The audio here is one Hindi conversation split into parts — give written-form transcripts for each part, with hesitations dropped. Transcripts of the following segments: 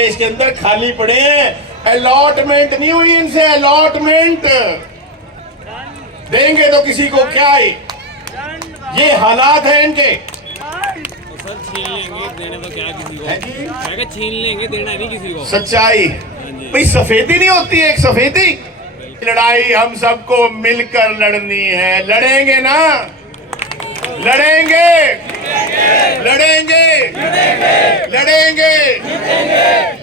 इसके अंदर खाली पड़े हैं, अलॉटमेंट नहीं हुई इनसे, अलॉटमेंट देंगे तो किसी को क्या है? ये हालात है इनके। तो सर छीन लेंगे, देना तो क्या किसी को? छीन लेंगे, देना नहीं किसी को। सच्चाई भाई, सफेदी नहीं होती है एक सफेदी। लड़ाई हम सबको मिलकर लड़नी है, लड़ेंगे ना, लड़ेंगे लड़ेंगे लड़ेंगे,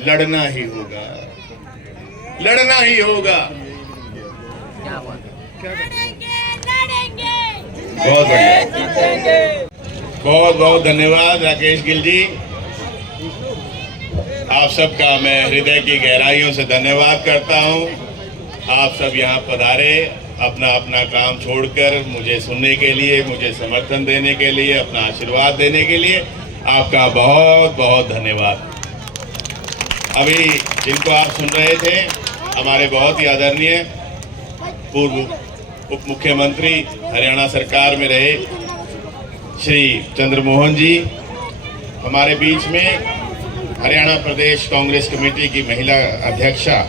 लड़ना ही होगा, लड़ना ही होगा। बहुत बढ़िया, बहुत बहुत धन्यवाद राकेश गिल जी, आप सबका मैं हृदय की गहराइयों से धन्यवाद करता हूं। आप सब यहाँ पधारे अपना अपना काम छोड़कर मुझे सुनने के लिए, मुझे समर्थन देने के लिए, अपना आशीर्वाद देने के लिए आपका बहुत बहुत धन्यवाद। अभी जिनको आप सुन रहे थे, हमारे बहुत ही आदरणीय पूर्व उप मुख्यमंत्री हरियाणा सरकार में रहे श्री चंद्रमोहन जी हमारे बीच में, हरियाणा प्रदेश कांग्रेस कमेटी की महिला अध्यक्षा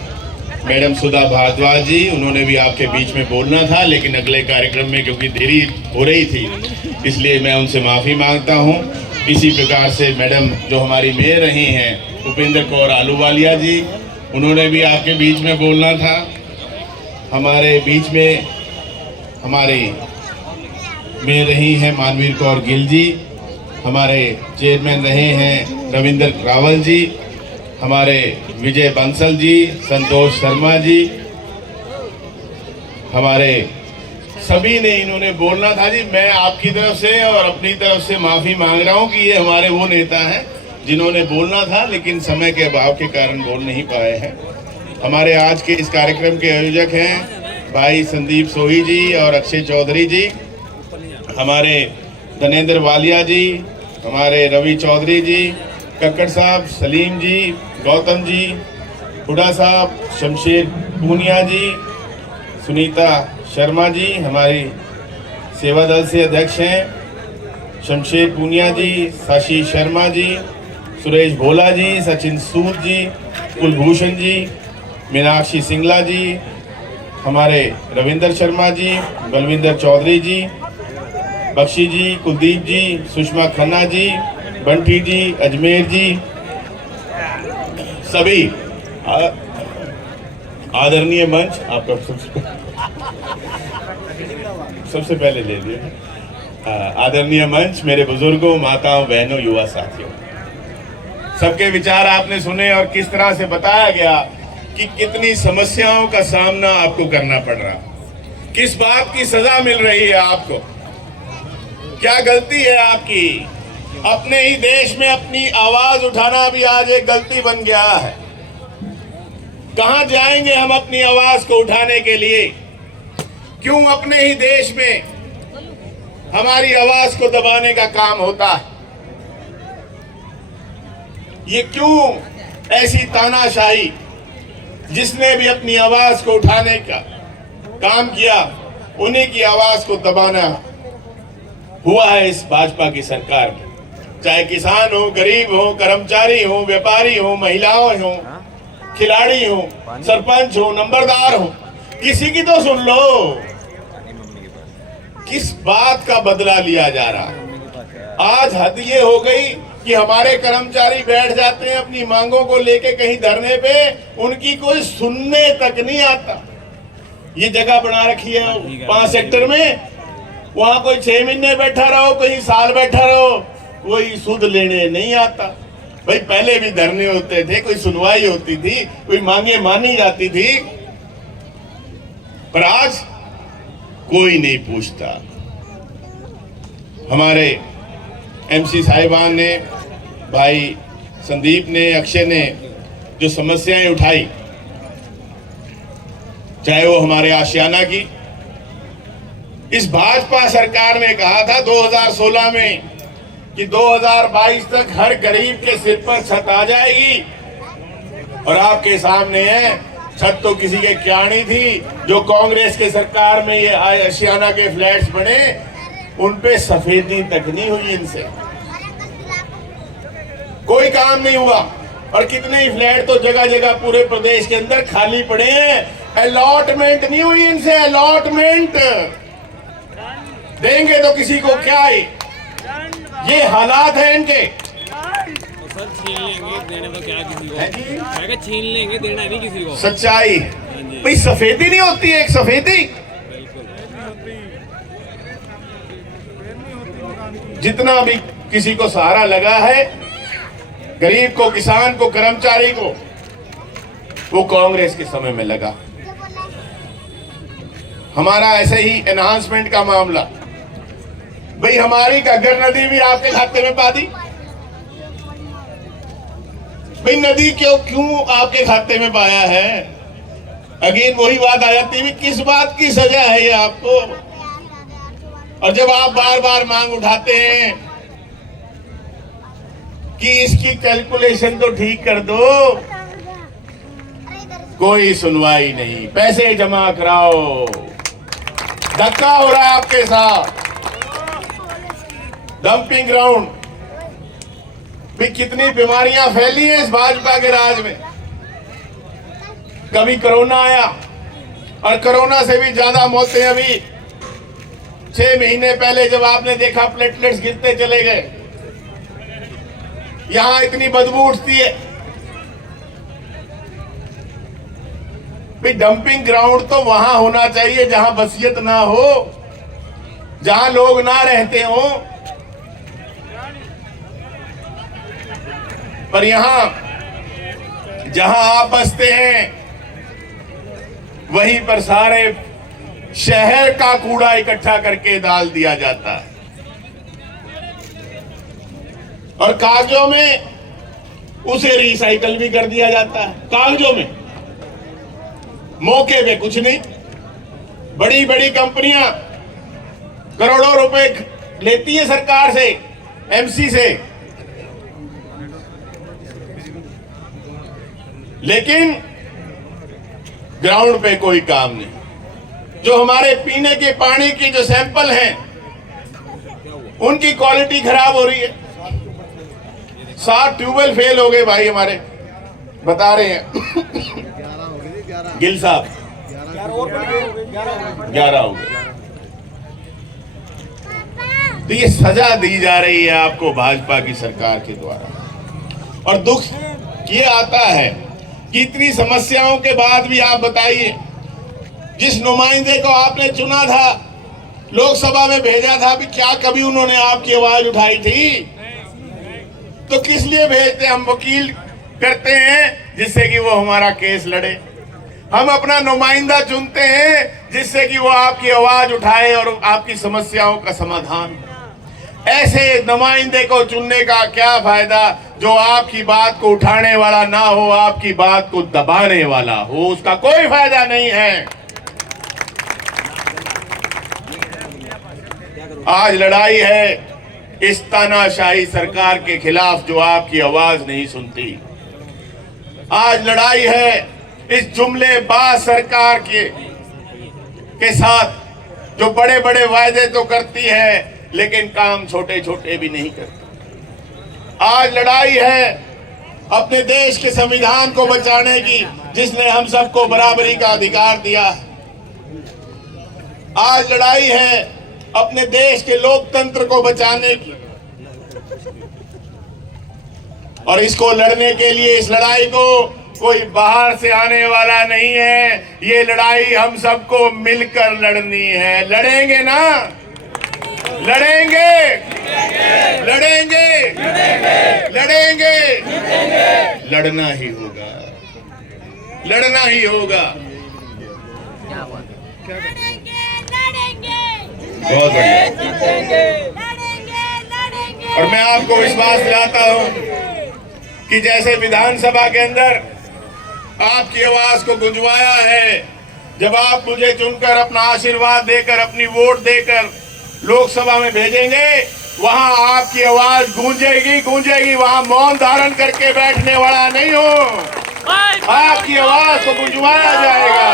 मैडम सुधा भारद्वाज जी, उन्होंने भी आपके बीच में बोलना था, लेकिन अगले कार्यक्रम में क्योंकि देरी हो रही थी इसलिए मैं उनसे माफ़ी मांगता हूं। इसी प्रकार से मैडम जो हमारी मेयर रही हैं उपेंद्र कौर आलूवालिया जी, उन्होंने भी आपके बीच में बोलना था। हमारे बीच में हमारी मेयर रही हैं मानवीर कौर गिल जी, हमारे चेयरमैन रहे हैं रविंद्र रावल जी, हमारे विजय बंसल जी, संतोष शर्मा जी, हमारे सभी ने इन्होंने बोलना था जी। मैं आपकी तरफ से और अपनी तरफ से माफ़ी मांग रहा हूं कि ये हमारे वो नेता हैं जिन्होंने बोलना था लेकिन समय के अभाव के कारण बोल नहीं पाए हैं। हमारे आज के इस कार्यक्रम के आयोजक हैं भाई संदीप सोही जी और अक्षय चौधरी जी, हमारे धनेंद्र वालिया जी, हमारे रवि चौधरी जी, कक्कड़ साहब, सलीम जी, गौतम जी, हुडा साहब, शमशेर पूनिया जी, सुनीता शर्मा जी, हमारी सेवा दल से अध्यक्ष हैं शमशेर पूनिया जी, शशि शर्मा जी, सुरेश भोला जी, सचिन सूद जी, कुलभूषण जी, मीनाक्षी सिंगला जी, हमारे रविंदर शर्मा जी, बलविंदर चौधरी जी, बख्शी जी, कुलदीप जी, सुषमा खन्ना जी, बंटी जी, अजमेर जी, सभी आदरणीय मंच, आपका सबसे पहले ले लिया। आदरणीय मंच, मेरे बुजुर्गों, माताओं, बहनों, युवा साथियों, सबके विचार आपने सुने और किस तरह से बताया गया कि कितनी समस्याओं का सामना आपको करना पड़ रहा, किस बात की सजा मिल रही है आपको, क्या गलती है आपकी। अपने ही देश में अपनी आवाज उठाना भी आज एक गलती बन गया है। कहां जाएंगे हम अपनी आवाज को उठाने के लिए? क्यों अपने ही देश में हमारी आवाज को दबाने का काम होता है? ये क्यों ऐसी तानाशाही? जिसने भी अपनी आवाज को उठाने का काम किया उन्हीं की आवाज को दबाना हुआ है इस भाजपा की सरकार में। चाहे किसान हो, गरीब हो, कर्मचारी हो, व्यापारी हो, महिलाओं हो, खिलाड़ी हो, सरपंच हो, नंबरदार हो, किसी की तो सुन लो। किस बात का बदला लिया जा रहा है? आज हद ये हो गई कि हमारे कर्मचारी बैठ जाते हैं अपनी मांगों को लेके कहीं धरने पे, उनकी कोई सुनने तक नहीं आता। ये जगह बना रखी है 5 सेक्टर में, वहां कोई 6 महीने बैठा रहो, कहीं साल बैठा रहो, कोई सुध लेने नहीं आता। भाई पहले भी धरने होते थे, कोई सुनवाई होती थी, कोई मांगे मानी जाती थी, पर आज कोई नहीं पूछता। हमारे एमसी साहिबान ने, भाई संदीप ने, अक्षय ने जो समस्याएं उठाई, चाहे वो हमारे आशियाना की, इस भाजपा सरकार ने कहा था 2016 में कि 2022 तक हर गरीब के सिर पर छत आ जाएगी, और आपके सामने है छत तो किसी के क्या नहीं थी। जो कांग्रेस के सरकार में ये आशियाना के फ्लैट्स बने, उनपे सफेदी तक नहीं हुई, इनसे कोई काम नहीं हुआ। और कितने ही फ्लैट तो जगह जगह पूरे प्रदेश के अंदर खाली पड़े हैं। अलॉटमेंट नहीं हुई इनसे, अलॉटमेंट देंगे तो किसी को क्या है, ये हालात है इनके। तो सर छीन लेंगे, देने तो क्या किसी को है जी? मैं कहा छीन लेंगे, देना नहीं किसी को। सच्चाई भाई, सफेदी नहीं होती है एक सफेदी। जितना भी किसी को सहारा लगा है, गरीब को, किसान को, कर्मचारी को, वो कांग्रेस के समय में लगा। हमारा ऐसे ही एनहांसमेंट का मामला, भाई हमारी घग्गर नदी भी आपके खाते में पा दी। भाई नदी क्यों आपके खाते में पाया है? अगेन वही बात आ जाती है, किस बात की सजा है ये आपको? और जब आप बार बार मांग उठाते हैं कि इसकी कैलकुलेशन तो ठीक कर दो, कोई सुनवाई नहीं। पैसे जमा कराओ, धक्का हो रहा है आपके साथ। डंपिंग ग्राउंड भी, कितनी बीमारियां फैली हैं इस भाजपा के राज में। कभी कोरोना आया, और कोरोना से भी ज्यादा मौतें अभी 6 महीने पहले जब आपने देखा प्लेटलेट्स गिरते चले गए। यहां इतनी बदबू उठती है। भाई डंपिंग ग्राउंड तो वहां होना चाहिए जहां बसियत ना हो, जहां लोग ना रहते हो। पर यहां जहां आप बसते हैं, वहीं पर सारे शहर का कूड़ा इकट्ठा करके डाल दिया जाता है, और कागजों में उसे रिसाइकल भी कर दिया जाता है। कागजों में, मौके पे कुछ नहीं। बड़ी बड़ी कंपनियां करोड़ों रुपए लेती है सरकार से, एमसी से, लेकिन ग्राउंड पे कोई काम नहीं। जो हमारे पीने के पानी की जो सैंपल हैं, उनकी क्वालिटी खराब हो रही है। 7 ट्यूबवेल फेल हो गए भाई हमारे, बता रहे हैं गिल साहब। 11 हो गए। तो ये सजा दी जा रही है आपको भाजपा की सरकार के द्वारा। और दुख ये आता है कि इतनी समस्याओं के बाद भी आप बताइए, जिस नुमाइंदे को आपने चुना था, लोकसभा में भेजा था, भी क्या कभी उन्होंने आपकी आवाज उठाई थी? तो किस लिए भेजते? हम वकील करते हैं जिससे कि वो हमारा केस लड़े। हम अपना नुमाइंदा चुनते हैं जिससे कि वो आपकी आवाज उठाए और आपकी समस्याओं का समाधान। ऐसे नुमाइंदे को चुनने का क्या फायदा जो आपकी बात को उठाने वाला ना हो, आपकी बात को दबाने वाला हो? उसका कोई फायदा नहीं है। आज लड़ाई है इस तानाशाही सरकार के खिलाफ जो आपकी आवाज नहीं सुनती। आज लड़ाई है इस जुमलेबाज सरकार के साथ जो बड़े बड़े वायदे तो करती है लेकिन काम छोटे छोटे भी नहीं करती। आज लड़ाई है अपने देश के संविधान को बचाने की, जिसने हम सबको बराबरी का अधिकार दिया। आज लड़ाई है अपने देश के लोकतंत्र को बचाने की, और इसको लड़ने के लिए, इस लड़ाई को कोई बाहर से आने वाला नहीं है। ये लड़ाई हम सबको मिलकर लड़नी है। लड़ेंगे ना? लड़ेंगे, लड़ेंगे, लड़ेंगे, लड़ना ही होगा, लड़ना ही होगा। बहुत बढ़िया। और मैं आपको विश्वास दिलाता हूं कि जैसे विधानसभा के अंदर आपकी आवाज को गुंजवाया है, जब आप मुझे चुनकर अपना आशीर्वाद देकर, अपनी वोट देकर लोकसभा में भेजेंगे, वहां आपकी आवाज गूंजेगी, गूंजेगी। वहां मौन धारण करके बैठने वाला नहीं हो, आपकी आवाज को गुंजवाया जाएगा।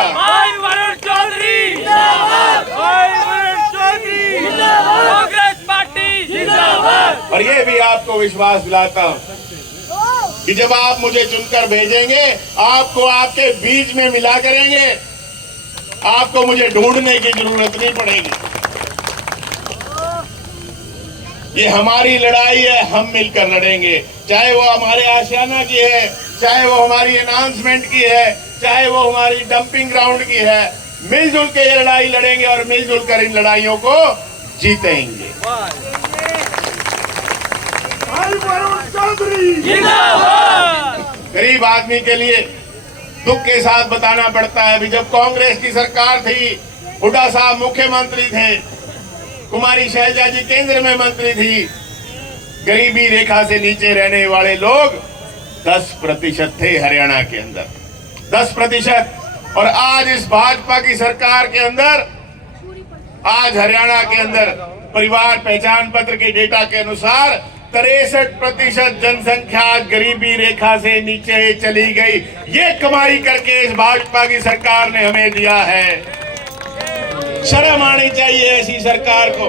और ये भी आपको विश्वास दिलाता हूं कि जब आप मुझे चुनकर भेजेंगे, आपको आपके बीच में मिला करेंगे, आपको मुझे ढूंढने की जरूरत नहीं पड़ेगी। ये हमारी लड़ाई है, हम मिलकर लड़ेंगे, चाहे वो हमारे आशियाना की है, चाहे वो हमारी अनाउंसमेंट की है, चाहे वो हमारी डंपिंग ग्राउंड की है। मिलजुल के ये लड़ाई लड़ेंगे और मिलजुल कर इन लड़ाइयों को जीतेंगे। गरीब आदमी के लिए दुख के साथ बताना पड़ता है, अभी जब कांग्रेस की सरकार थी, हुड्डा साहब मुख्यमंत्री थे, कुमारी शैलजा जी केंद्र में मंत्री थी, गरीबी रेखा से नीचे रहने वाले लोग 10% थे हरियाणा के अंदर, 10%। और आज इस भाजपा की सरकार के अंदर, आज हरियाणा के अंदर परिवार पहचान पत्र के डेटा के अनुसार 63% जनसंख्या आज गरीबी रेखा से नीचे चली गई। ये कमाई करके इस भाजपा की सरकार ने हमें दिया है। शर्म आनी चाहिए ऐसी सरकार को,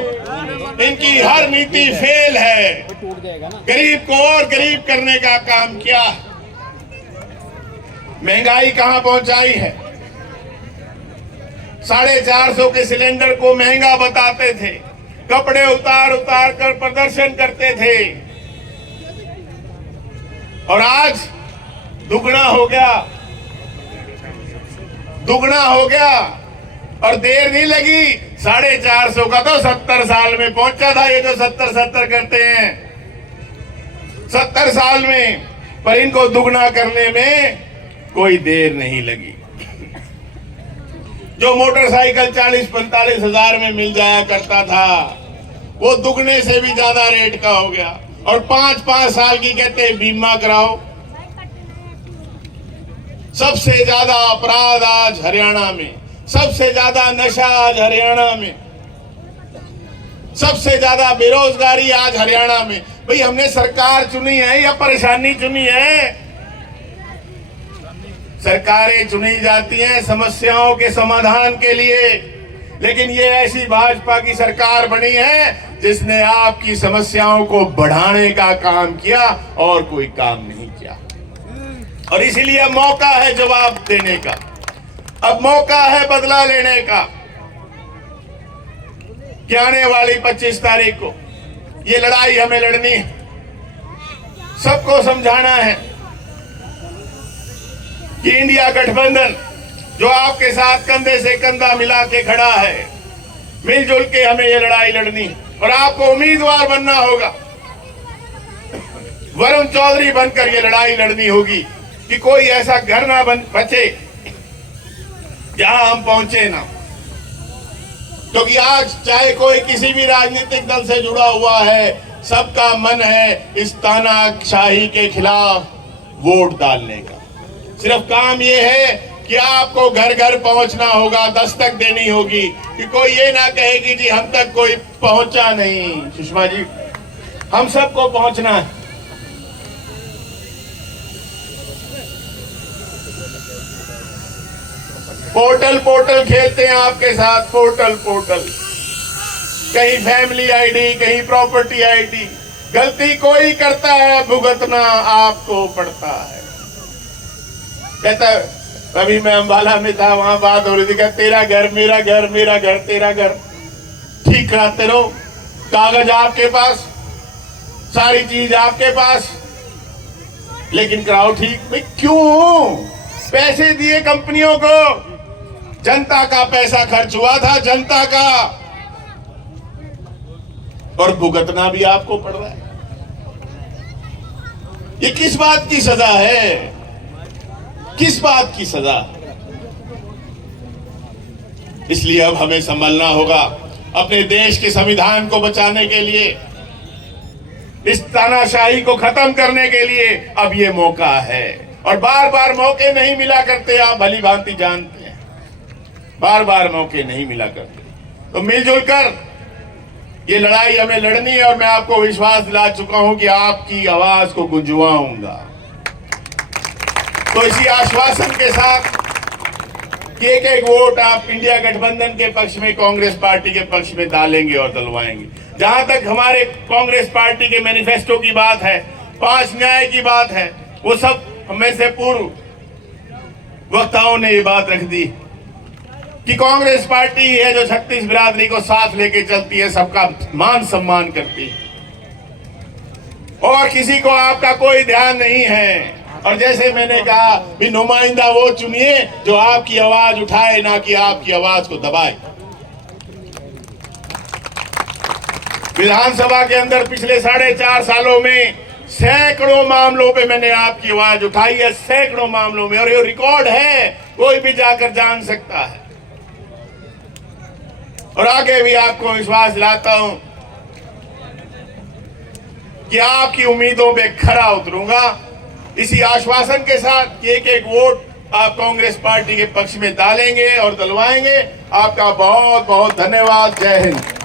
इनकी हर नीति फेल है। गरीब को और गरीब करने का काम किया। महंगाई कहां पहुंचाई है? 450 के सिलेंडर को महंगा बताते थे, कपड़े उतार उतार कर प्रदर्शन करते थे, और आज दुगना हो गया, दुगना हो गया। और देर नहीं लगी, 450 का तो 70 साल में पहुंचा था। ये जो 70 करते हैं 70 साल में, पर इनको दुगना करने में कोई देर नहीं लगी। जो मोटरसाइकिल 40-45 हजार में मिल जाया करता था, वो दुगने से भी ज्यादा रेट का हो गया। और 5-5 साल की कहते बीमा कराओ। सबसे ज्यादा अपराध आज हरियाणा में, सबसे ज्यादा नशा आज हरियाणा में, सबसे ज्यादा बेरोजगारी आज हरियाणा में। भाई हमने सरकार चुनी है या परेशानी चुनी है? सरकारें चुनी जाती हैं समस्याओं के समाधान के लिए, लेकिन ये ऐसी भाजपा की सरकार बनी है जिसने आपकी समस्याओं को बढ़ाने का काम किया और कोई काम नहीं किया। और इसीलिए अब मौका है जवाब देने का, अब मौका है बदला लेने का। कि आने वाली 25 तारीख को ये लड़ाई हमें लड़नी है, सबको समझाना है कि इंडिया गठबंधन जो आपके साथ कंधे से कंधा मिला के खड़ा है, मिलजुल के हमें ये लड़ाई लड़नी है। और आपको उम्मीदवार बनना होगा, वरुण चौधरी बनकर ये लड़ाई लड़नी होगी कि कोई ऐसा घर ना बचे जहां हम पहुंचे ना। क्योंकि आज चाहे कोई किसी भी राजनीतिक दल से जुड़ा हुआ है, सबका मन है इस तानाशाही के खिलाफ वोट डालने का। सिर्फ काम ये है कि आपको घर घर पहुंचना होगा, दस्तक देनी होगी, कि कोई ये ना कहे कि जी हम तक कोई पहुंचा नहीं। सुषमा जी, हम सबको पहुंचना है। पोर्टल खेलते हैं आपके साथ, पोर्टल कहीं फैमिली आईडी, कहीं प्रॉपर्टी आईडी। गलती कोई करता है, भुगतना आपको पड़ता है। कहता अभी मैं अंबाला में था, वहां बात हो रही थी, कहता तेरा घर मेरा घर, मेरा घर तेरा घर, ठीक कराते रहो, कागज आपके पास, सारी चीज आपके पास, लेकिन कराओ ठीक। भाई क्यों? पैसे दिए कंपनियों को, जनता का पैसा खर्च हुआ था, जनता का, और भुगतना भी आपको पड़ रहा है। ये किस बात की सजा है? किस बात की सजा? इसलिए अब हमें संभलना होगा अपने देश के संविधान को बचाने के लिए, इस तानाशाही को खत्म करने के लिए। अब ये मौका है, और बार बार मौके नहीं मिला करते, आप भली भांति जानते हैं, बार बार मौके नहीं मिला करते। तो मिलजुल कर ये लड़ाई हमें लड़नी है, और मैं आपको विश्वास दिला चुका हूं कि आपकी आवाज को गुंजवाऊंगा। तो इसी आश्वासन के साथ कि एक एक वोट आप इंडिया गठबंधन के पक्ष में, कांग्रेस पार्टी के पक्ष में डालेंगे और डलवाएंगे। जहां तक हमारे कांग्रेस पार्टी के मैनिफेस्टो की बात है, 5 न्याय की बात है, वो सब हमें से पूर्व वक्ताओं ने ये बात रख दी कि कांग्रेस पार्टी है जो 36 बिरादरी को साथ लेके चलती है, सबका मान सम्मान करती है और किसी को आपका कोई ध्यान नहीं है। और जैसे मैंने कहा भी नुमाइंदा वो चुनिए जो आपकी आवाज उठाए, ना कि आपकी आवाज को दबाए। विधानसभा के अंदर पिछले 4.5 सालों में सैकड़ों मामलों पे मैंने आपकी आवाज उठाई है, सैकड़ों मामलों में, और ये रिकॉर्ड है, कोई भी जाकर जान सकता है। और आगे भी आपको विश्वास दिलाता हूं कि आपकी उम्मीदों पे खरा उतरूंगा, इसी आश्वासन के साथ कि एक एक वोट आप कांग्रेस पार्टी के पक्ष में डालेंगे और दिलवाएंगे। आपका बहुत बहुत धन्यवाद। जय हिंद।